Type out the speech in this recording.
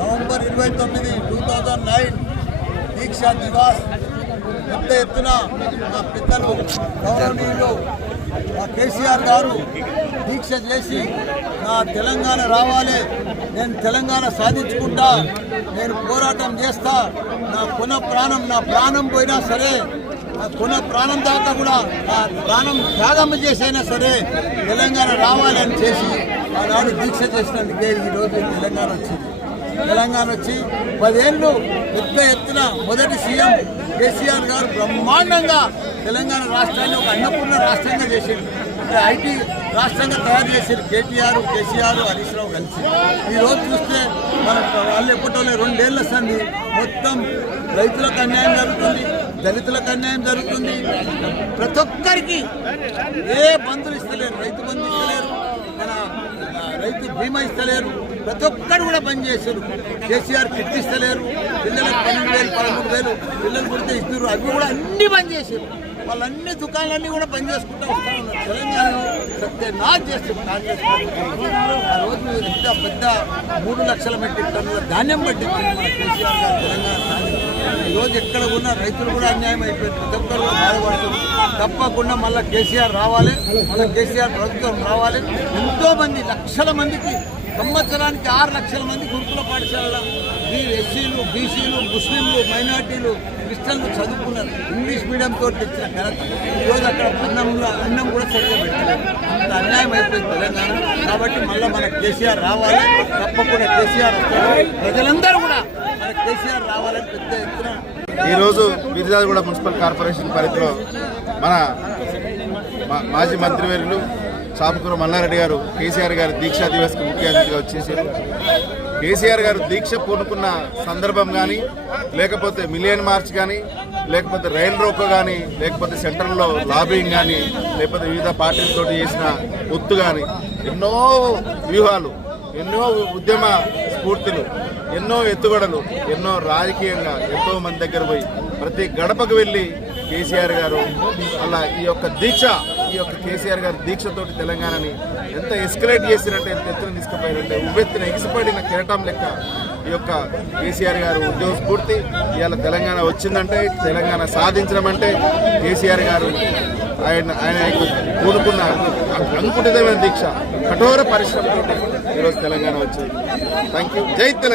November 29, 2009 దీక్షా దివాస్ పెద్ద ఎత్తున మా పెద్దలు గౌరవనీయులు మా కేసీఆర్ గారు దీక్ష చేసి నా తెలంగాణ రావాలి, నేను తెలంగాణ సాధించుకుంటా, నేను పోరాటం చేస్తా, నా ప్రాణం పోయినా సరే, నా ప్రాణం దాకా కూడా నా ప్రాణం త్యాగం చేసైనా సరే తెలంగాణ రావాలని చేసి ఆనాడు దీక్ష చేసినందుకే ఈరోజు తెలంగాణ వచ్చి 10 ఏళ్ళు పెద్ద ఎత్తున మొదటి సీఎం కేసీఆర్ గారు బ్రహ్మాండంగా తెలంగాణ రాష్ట్రాన్ని ఒక అన్నపూర్ణ రాష్ట్రంగా చేసిండు. ఐటీ రాష్ట్రంగా తయారు చేశారు కేసీఆర్, హరీష్ రావు కలిసి. ఈరోజు చూస్తే మన వాళ్ళు ఎప్పటిలో 2 ఏళ్ళు వస్తుంది, మొత్తం రైతులకు అన్యాయం జరుగుతుంది, దళితులకు అన్యాయం జరుగుతుంది. ప్రతి ఒక్కరికి ఏ బంధువులు ఇస్తలేరు, రైతు బంధు ఇస్తలేరు, మన రైతు బీమా ఇస్తలేరు, ప్రతి ఒక్కరు కూడా బంద్ చేశారు. కేసీఆర్ కిట్ ఇస్తలేరు, పిల్లలకు 12,000 13,000 పిల్లలు పుడితే ఇస్తారు, అవి కూడా అన్ని బంద్ చేశారు. వాళ్ళన్ని దుకాణాలన్నీ కూడా బంద్ చేసుకుంటూ వస్తూ ఉన్నారు. తెలంగాణలో సత్యనాశ్ చేస్తారు కాంగ్రెస్ ప్రభుత్వం. ఆ రోజు ఇంత పెద్ద 3 లక్షల మెట్రిక్ టన్నుల ధాన్యం పట్టింది మన కేసీఆర్ గారు తెలంగాణ. ఈరోజు ఎక్కడ ఉన్న రైతులు కూడా అన్యాయం అయిపోయింది, ప్రతి ఒక్కరు కూడా బాధపడుతున్నారు. తప్పకుండా మళ్ళీ కేసీఆర్ రావాలి, మళ్ళీ కేసీఆర్ ప్రభుత్వం రావాలి. ఎంతోమంది లక్షల మందికి సంవత్సరానికి 6 లక్షల మంది గురుకుల పాఠశాలలో ఎస్సీలు, బీసీలు, ముస్లింలు, మైనార్టీలు, క్రిస్టియన్లు చదువుకున్నారు. ఇంగ్లీష్ మీడియంతో తెచ్చిన ఘనత. ఈరోజు అక్కడ అన్నం కూడా సరిగ్గా పెట్టలేదు. అంత అన్యాయం అయిపోయింది తెలంగాణ. కాబట్టి మళ్ళీ మన కేసీఆర్ రావాలి, తప్పకుండా కేసీఆర్ వస్తారు. ప్రజలందరూ కూడా మన కేసీఆర్ రావాలని పెద్ద ఎత్తున ఈరోజు మిర్జాదిగూడ మున్సిపల్ కార్పొరేషన్ పరిధిలో మన మాజీ మంత్రివర్యులు చాపకూర మల్లారెడ్డి గారు కేసీఆర్ గారి దీక్షా దివస్కి ముఖ్య అతిథిగా వచ్చేసారు. కేసీఆర్ గారు దీక్ష పూనుకున్న సందర్భం కానీ, లేకపోతే మిలియన్ మార్చ్ కానీ, లేకపోతే రైల్ రోకో కానీ, లేకపోతే సెంట్రల్లో లాబింగ్ కానీ, లేకపోతే వివిధ పార్టీలతో చేసిన ఒత్తు కానీ, ఎన్నో వ్యూహాలు, ఎన్నో ఉద్యమ స్ఫూర్తులు, ఎన్నో ఎత్తుగడలు, ఎన్నో రాజకీయంగా ఎంతో మంది దగ్గర పోయి ప్రతి గడపకు వెళ్ళి కేసీఆర్ గారు అలా ఈ యొక్క కేసీఆర్ గారి దీక్షతోటి తెలంగాణని ఎంత ఎస్కలేట్ చేసినట్టే, ఎంత ఎత్తున తీసుకుపోయారంటే ఉవ్వెత్తున ఎగిసిపడిన కెరటం లెక్క ఈ యొక్క కేసీఆర్ గారు ఉద్యోగ స్ఫూర్తి. ఇవాళ తెలంగాణ వచ్చిందంటే, తెలంగాణ సాధించడం అంటే కేసీఆర్ గారు ఆయన కూడుకున్న అంకుటితమైన దీక్ష, కఠోర పరిశ్రమతో ఈరోజు తెలంగాణ వచ్చింది. Thank you. జై తెలంగాణ.